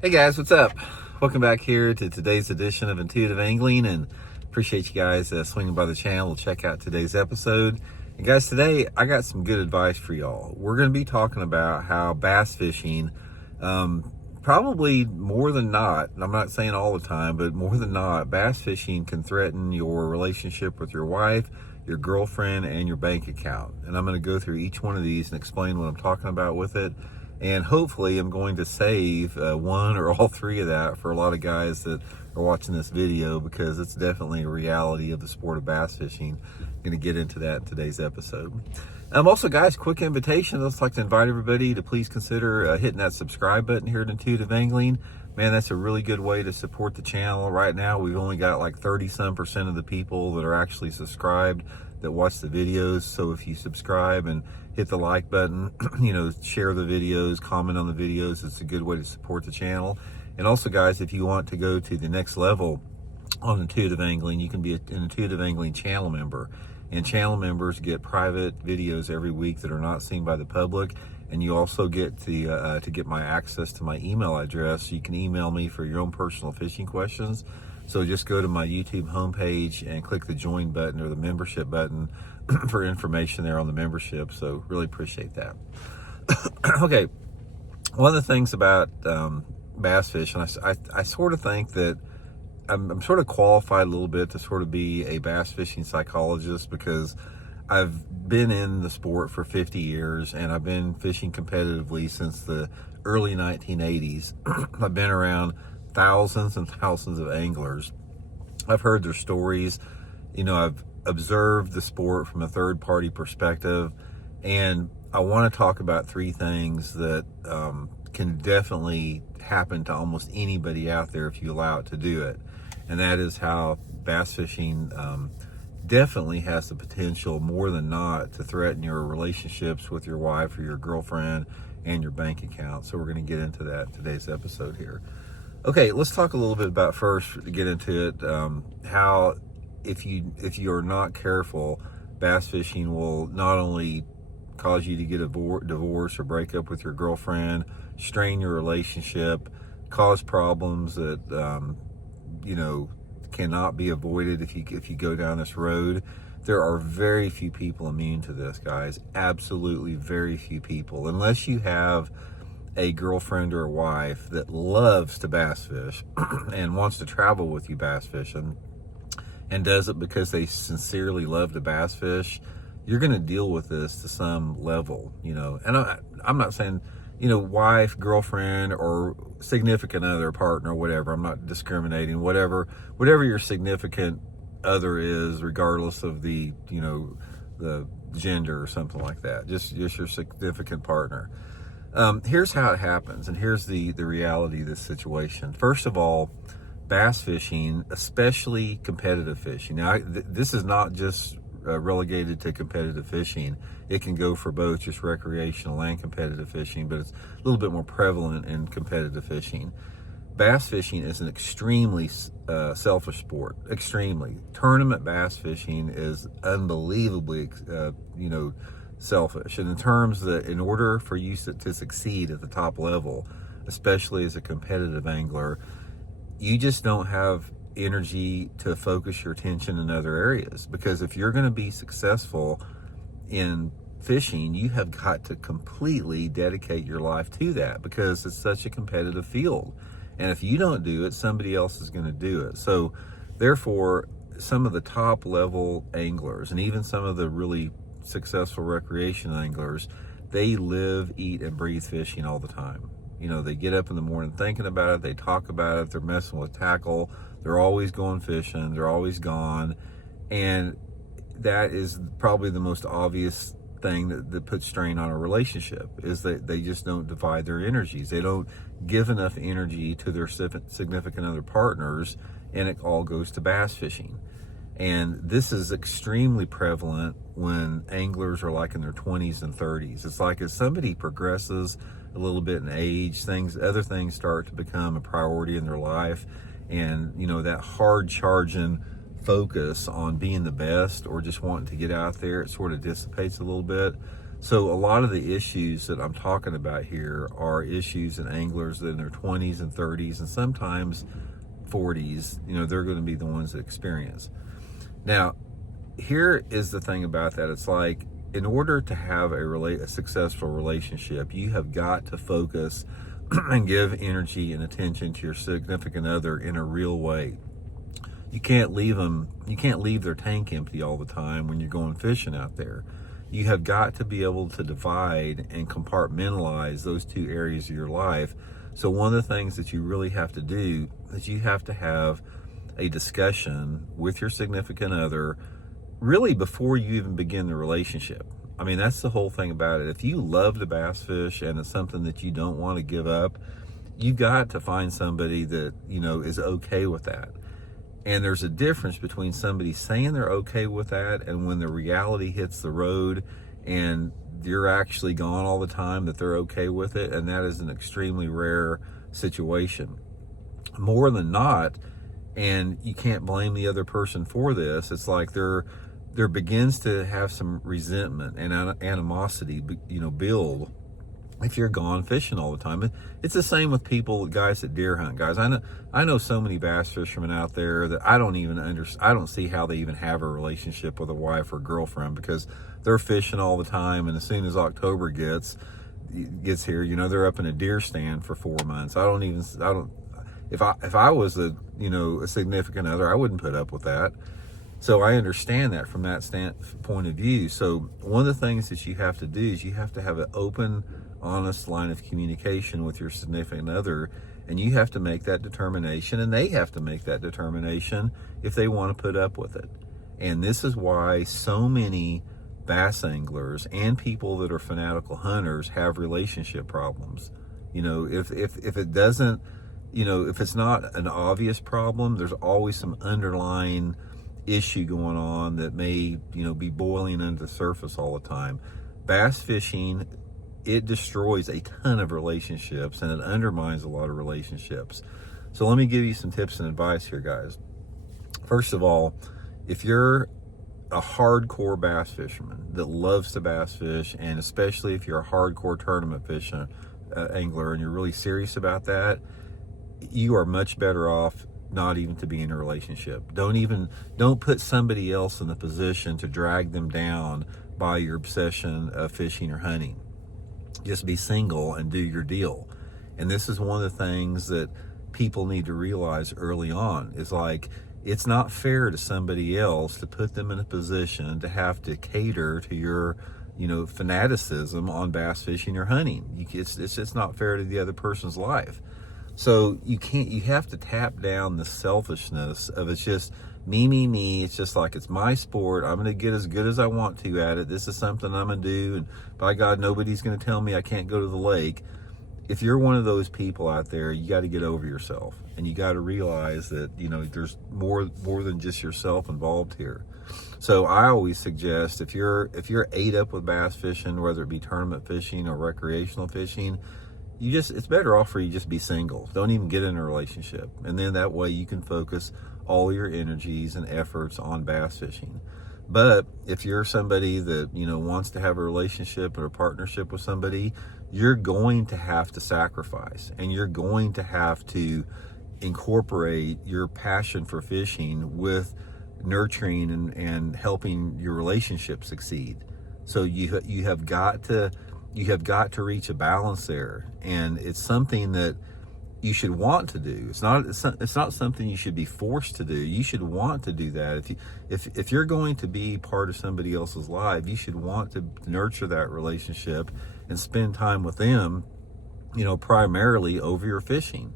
Hey guys, what's up? Welcome back here to today's edition of Intuitive Angling, and appreciate you guys swinging by the channel to check out today's episode. And guys, today I got some good advice for y'all. We're going to be talking about how bass fishing, probably more than not, and I'm not saying all the time, but more than not, bass fishing can threaten your relationship with your wife, your girlfriend, and your bank account. And I'm going to go through each one of these and explain what I'm talking about with it. And hopefully I'm going to save one or all three of that for a lot of guys that are watching this video, because it's definitely a reality of the sport of bass fishing. I'm going to get into that in today's episode. Also, guys, quick invitation. I'd like to invite everybody to please consider hitting that subscribe button here at Intuitive Angling. Man, that's a really good way to support the channel. Right now, we've only got like 30-some% of the people that are actually subscribed that watch the videos. So if you subscribe and hit the like button, share the videos, comment on the videos, it's a good way to support the channel. And also, guys, if you want to go to the next level on Intuitive Angling, you can be an Intuitive Angling channel member. And channel members get private videos every week that are not seen by the public. And you also get to get my access to my email address. You can email me for your own personal fishing questions. So just go to my YouTube homepage and click the join button or the membership button for information there on the membership. So really appreciate that. Okay, one of the things about bass fishing, I sort of think that I'm sort of qualified a little bit to sort of be a bass fishing psychologist, because I've been in the sport for 50 years and I've been fishing competitively since the early 1980s. I've been around thousands and thousands of anglers. I've heard their stories. I've observed the sport from a third party perspective, and I want to talk about three things that can definitely happen to almost anybody out there if you allow it to do it. And that is how bass fishing definitely has the potential, more than not, to threaten your relationships with your wife or your girlfriend and your bank account. So we're going to get into that in today's episode here. Okay, let's talk a little bit about, first, to get into it, how if you are not careful, bass fishing will not only cause you to get a divorce or break up with your girlfriend, strain your relationship, cause problems that cannot be avoided if you go down this road. There are very few people immune to this, guys. Absolutely very few people, unless you have a girlfriend or a wife that loves to bass fish and wants to travel with you bass fishing and does it because they sincerely love to bass fish. You're going to deal with this to some level, and I'm not saying, wife, girlfriend, or significant other, partner, whatever. I'm not discriminating. Whatever your significant other is, regardless of the gender or something like that. Just your significant partner. Here's how it happens, and here's the reality of this situation. First of all, bass fishing, especially competitive fishing. Now, this is not just relegated to competitive fishing. It can go for both just recreational and competitive fishing, but it's a little bit more prevalent in competitive fishing. Bass fishing is an extremely selfish sport. Extremely. Tournament bass fishing is unbelievably, selfish. And in terms that, in order for you to succeed at the top level, especially as a competitive angler, you just don't have energy to focus your attention in other areas. Because if you're going to be successful in fishing, you have got to completely dedicate your life to that, because it's such a competitive field. And if you don't do it, somebody else is going to do it. So therefore, some of the top level anglers, and even some of the really successful recreation anglers, they live, eat, and breathe fishing all the time. They get up in the morning thinking about it, they talk about it, they're messing with tackle, they're always going fishing, they're always gone. And that is probably the most obvious thing that puts strain on a relationship, is that they just don't divide their energies. They don't give enough energy to their significant other partners, and it all goes to bass fishing. And this is extremely prevalent when anglers are like in their 20s and 30s. It's like as somebody progresses a little bit in age, other things start to become a priority in their life. And, that hard charging focus on being the best or just wanting to get out there, it sort of dissipates a little bit. So a lot of the issues that I'm talking about here are issues in anglers that in their 20s and 30s and sometimes 40s, they're going to be the ones that experience. Now, here is the thing about that. It's like, in order to have a successful relationship, you have got to focus and give energy and attention to your significant other in a real way. You can't leave their tank empty all the time when you're going fishing out there. You have got to be able to divide and compartmentalize those two areas of your life. So one of the things that you really have to do is you have to have a discussion with your significant other really before you even begin the relationship. I mean, that's the whole thing about it. If you love to bass fish and it's something that you don't want to give up, you've got to find somebody that, is okay with that. And there's a difference between somebody saying they're okay with that and when the reality hits the road and you're actually gone all the time, that they're okay with it. And that is an extremely rare situation. More than not, and you can't blame the other person for this, it's like there begins to have some resentment and animosity, build if you're gone fishing all the time. It's the same with guys that deer hunt. Guys, I know so many bass fishermen out there that I don't see how they even have a relationship with a wife or girlfriend, because they're fishing all the time, and as soon as October gets here, they're up in a deer stand for 4 months. If I was a significant other, I wouldn't put up with that. So I understand that from that point of view. So one of the things that you have to do is you have to have an open, honest line of communication with your significant other, and you have to make that determination, and they have to make that determination if they want to put up with it. And this is why so many bass anglers and people that are fanatical hunters have relationship problems. If it doesn't, if it's not an obvious problem, there's always some underlying issue going on that may, be boiling under the surface all the time. Bass fishing, it destroys a ton of relationships and it undermines a lot of relationships. So let me give you some tips and advice here, guys. First of all, if you're a hardcore bass fisherman that loves to bass fish, and especially if you're a hardcore tournament fishing angler and you're really serious about that, you are much better off not even to be in a relationship. Don't put somebody else in the position to drag them down by your obsession of fishing or hunting. Just be single and do your deal. And this is one of the things that people need to realize early on, is like, it's not fair to somebody else to put them in a position to have to cater to your fanaticism on bass fishing or hunting. It's just not fair to the other person's life. So you have to tap down the selfishness of it's just me. It's just like, it's my sport. I'm going to get as good as I want to at it. This is something I'm going to do. And by God, nobody's going to tell me I can't go to the lake. If you're one of those people out there, you got to get over yourself. And you got to realize that, there's more than just yourself involved here. So I always suggest, if you're ate up with bass fishing, whether it be tournament fishing or recreational fishing, it's better off for you just be single. Don't even get in a relationship. And then that way you can focus all your energies and efforts on bass fishing. But if you're somebody that, wants to have a relationship or a partnership with somebody, you're going to have to sacrifice, and you're going to have to incorporate your passion for fishing with nurturing and helping your relationship succeed. So you have got to reach a balance there, and it's something that you should want to do. It's not something you should be forced to do. You should want to do that. If you're going to be part of somebody else's life, you should want to nurture that relationship and spend time with them, primarily over your fishing.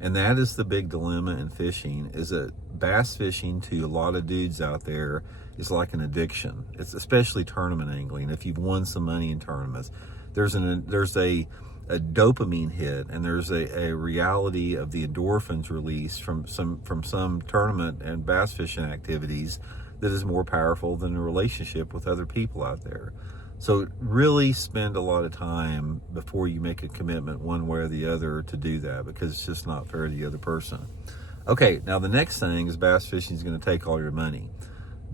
And that is the big dilemma in fishing, is that bass fishing to a lot of dudes out there is like an addiction. It's especially tournament angling. If you've won some money in tournaments, there's a dopamine hit, and there's a reality of the endorphins released from some tournament and bass fishing activities that is more powerful than a relationship with other people out there. So really spend a lot of time before you make a commitment one way or the other to do that, because it's just not fair to the other person. Okay, now the next thing is bass fishing is going to take all your money.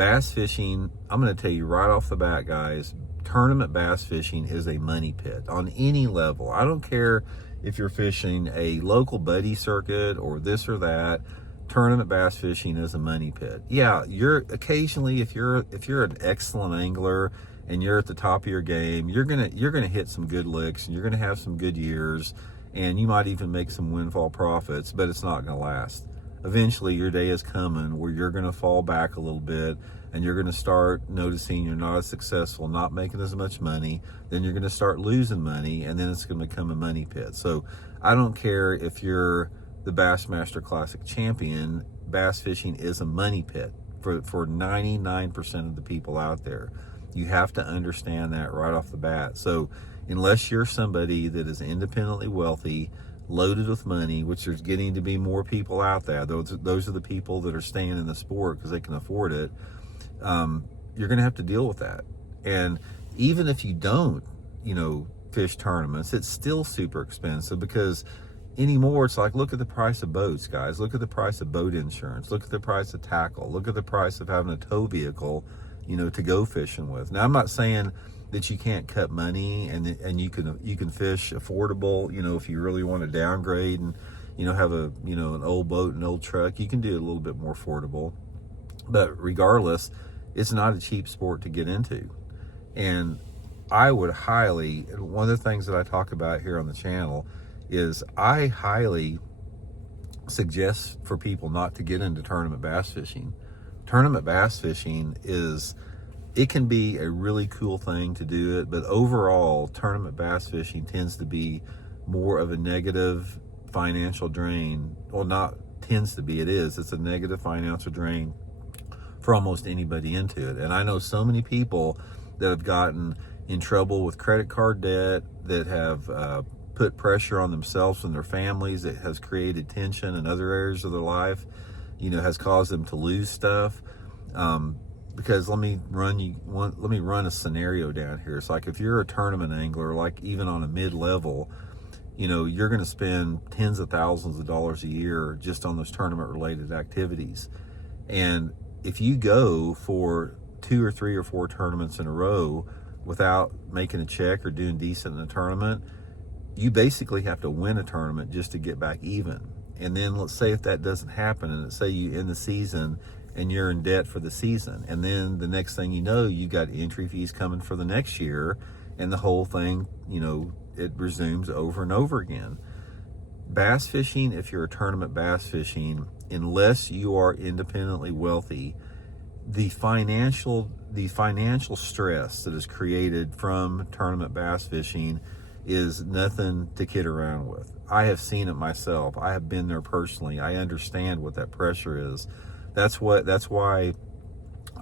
Bass fishing, I'm going to tell you right off the bat, guys, tournament bass fishing is a money pit on any level. I don't care if you're fishing a local buddy circuit or this or that. Tournament bass fishing is a money pit. Yeah, you're occasionally, if you're an excellent angler and you're at the top of your game, you're gonna hit some good licks and you're gonna have some good years, and you might even make some windfall profits, but it's not gonna last. Eventually your day is coming where you're gonna fall back a little bit and you're gonna start noticing you're not as successful, not making as much money. Then you're gonna start losing money, and then it's gonna become a money pit. So I don't care if you're the Bassmaster Classic champion, bass fishing is a money pit for 99% of the people out there. You have to understand that right off the bat. So unless you're somebody that is independently wealthy, loaded with money, which there's getting to be more people out there, those are the people that are staying in the sport because they can afford it, you're going to have to deal with that. And even if you don't, fish tournaments, it's still super expensive, because anymore it's like, look at the price of boats, guys. Look at the price of boat insurance. Look at the price of tackle. Look at the price of having a tow vehicle, to go fishing with. Now, I'm not saying that you can't cut money and you can fish affordable, if you really want to downgrade and, have an old boat, an old truck, you can do it a little bit more affordable. But regardless, it's not a cheap sport to get into. And I would highly, one of the things that I talk about here on the channel is I highly suggest for people not to get into tournament bass fishing. Tournament bass fishing it can be a really cool thing to do it, but overall, tournament bass fishing tends to be more of a negative financial drain. Well, not tends to be, it's a negative financial drain for almost anybody into it. And I know so many people that have gotten in trouble with credit card debt, that have put pressure on themselves and their families, that has created tension in other areas of their life, has caused them to lose stuff. Because let me run a scenario down here. It's like, if you're a tournament angler, like even on a mid-level, you're going to spend tens of thousands of dollars a year just on those tournament related activities. And if you go for 2 or 3 or 4 tournaments in a row without making a check or doing decent in a tournament, you basically have to win a tournament just to get back even. And then let's say if that doesn't happen, and let's say you end the season and you're in debt for the season, and then the next thing you know, you got entry fees coming for the next year, and the whole thing, it resumes over and over again. Bass fishing, if you're a tournament bass fishing, unless you are independently wealthy, the financial stress that is created from tournament bass fishing is nothing to kid around with. I have seen it myself. I have been there personally. I understand what that pressure is. That's why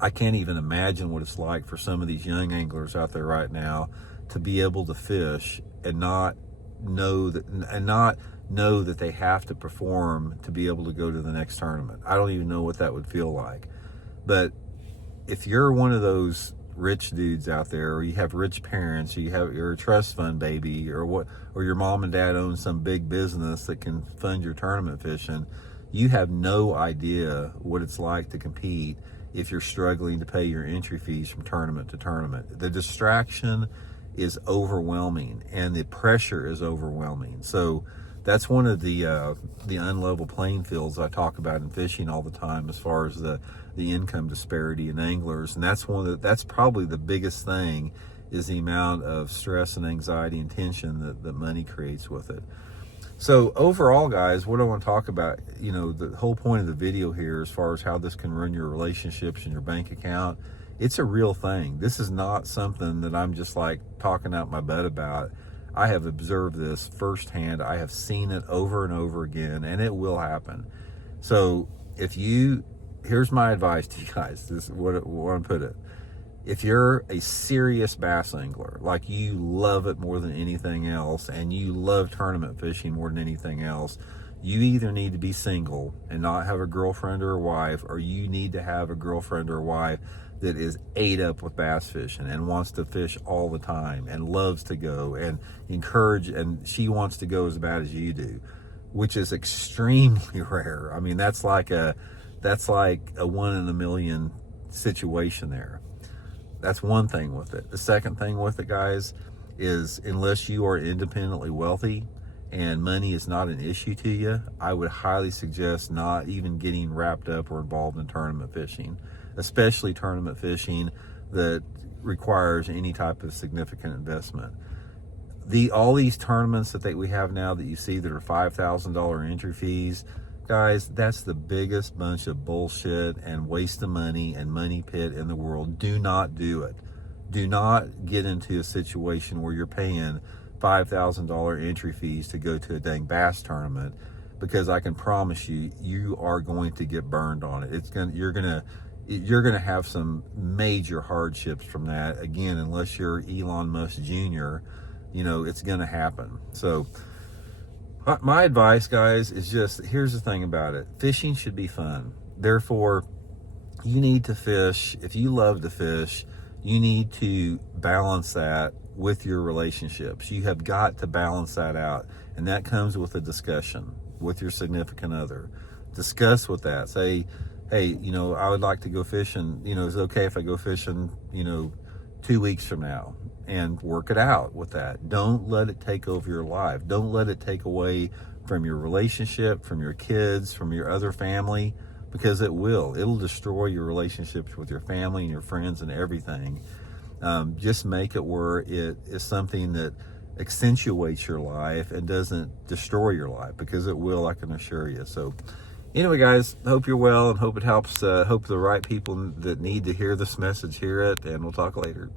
I can't even imagine what it's like for some of these young anglers out there right now to be able to fish and not know that they have to perform to be able to go to the next tournament. I don't even know what that would feel like. But if you're one of those rich dudes out there, or you have rich parents, or you're a trust fund baby, or your mom and dad own some big business that can fund your tournament fishing, you have no idea what it's like to compete if you're struggling to pay your entry fees from tournament to tournament. The distraction is overwhelming and the pressure is overwhelming. So that's one of the unlevel playing fields I talk about in fishing all the time, as far as the income disparity in anglers. And that's probably the biggest thing, is the amount of stress and anxiety and tension that money creates with it. So overall, guys, what I want to talk about, the whole point of the video here, as far as how this can run your relationships and your bank account, it's a real thing. This is not something that I'm just like talking out my butt about. I have observed this firsthand. I have seen it over and over again, and it will happen. So here's my advice to you guys. This is what I want to put it. If you're a serious bass angler, like you love it more than anything else, and you love tournament fishing more than anything else, you either need to be single and not have a girlfriend or a wife, or you need to have a girlfriend or a wife that is ate up with bass fishing and wants to fish all the time and loves to go and encourage, and she wants to go as bad as you do, which is extremely rare. I mean, that's like a 1 in a million situation there. That's one thing with it. The second thing with it, guys, is unless you are independently wealthy and money is not an issue to you, I would highly suggest not even getting wrapped up or involved in tournament fishing, especially tournament fishing that requires any type of significant investment. All these tournaments that we have now that you see that are $5,000 entry fees, guys, that's the biggest bunch of bullshit and waste of money and money pit in the world. Do not do it. Do not get into a situation where you're paying $5,000 entry fees to go to a dang bass tournament, because I can promise you, you are going to get burned on it. You're gonna have some major hardships from that. Again, unless you're Elon Musk Jr., it's gonna happen. So my advice, guys, is just, here's the thing about it. Fishing should be fun. Therefore, you need to fish. If you love to fish, you need to balance that with your relationships. You have got to balance that out. And that comes with a discussion with your significant other. Discuss with that. Say, hey, I would like to go fishing. Is it okay if I go fishing, 2 weeks from now? And work it out with that. Don't let it take over your life. Don't let it take away from your relationship, from your kids, from your other family, because it will. It'll destroy your relationships with your family and your friends and everything. Just make it where it is something that accentuates your life and doesn't destroy your life, because it will, I can assure you. So anyway, guys, hope you're well and hope it helps. Hope the right people that need to hear this message hear it, and we'll talk later.